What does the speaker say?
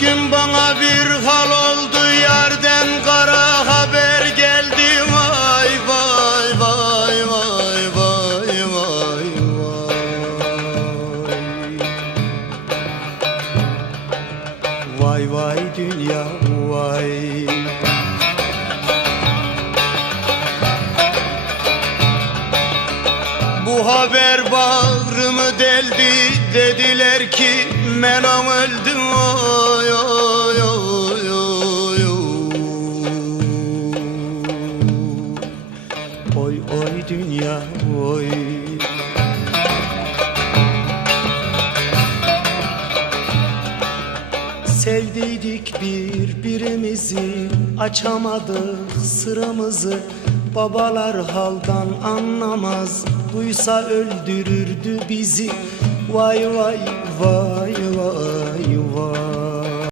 Gün bana bir hal oldu yerden kara haber geldi? Vay vay vay vay vay vay vay. Vay vay dünya vay. Bu haber bağrımı deldi. Dediler ki Menan öldü oy oy Oy dünya oy. Sevdiydik birbirimizi Açamadık sıramızı. Babalar haldan anlamaz Duysa öldürürdü bizi. Vay vay vay vay